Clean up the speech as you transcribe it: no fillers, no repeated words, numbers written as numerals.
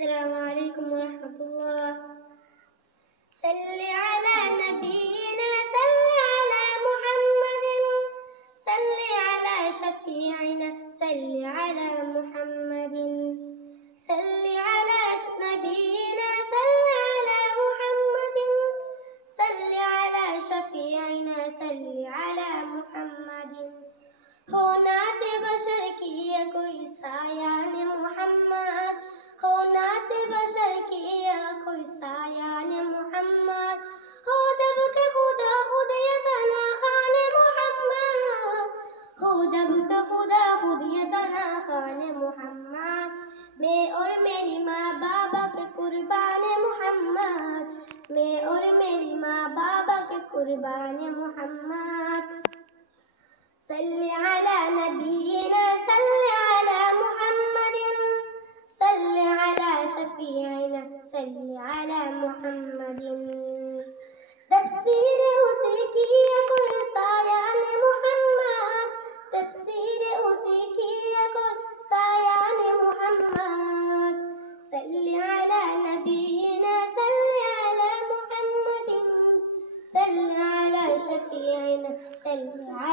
السلام عليكم ورحمة الله. صل على نبينا صل على محمد صل على شفيعنا صل على محمد صل على نبينا صل على محمد صل على شفيعنا صل على محمد हो नाते बशर की ये कोई साया ने मोहम्मद हो नाते बशर की ये कोई साया ने मोहम्मद हो जब के खुदा खुद ये सना खान मोहम्मद हो जब के खुदा खुद ये सना खान मोहम्मद मैं और मेरी माँ बाबा के कुर्बान मोहम्मद मैं और मेरी माँ बाबा के कुर्बान मोहम्मद صل على نبينا صل على محمد صل على شفيعنا صل على محمد تفسير उसी की कोई साया ने मोहम्मद तफसीर उसी की कोई साया ने मोहम्मद صل على نبينا صل على محمد صل على شفيعنا صل على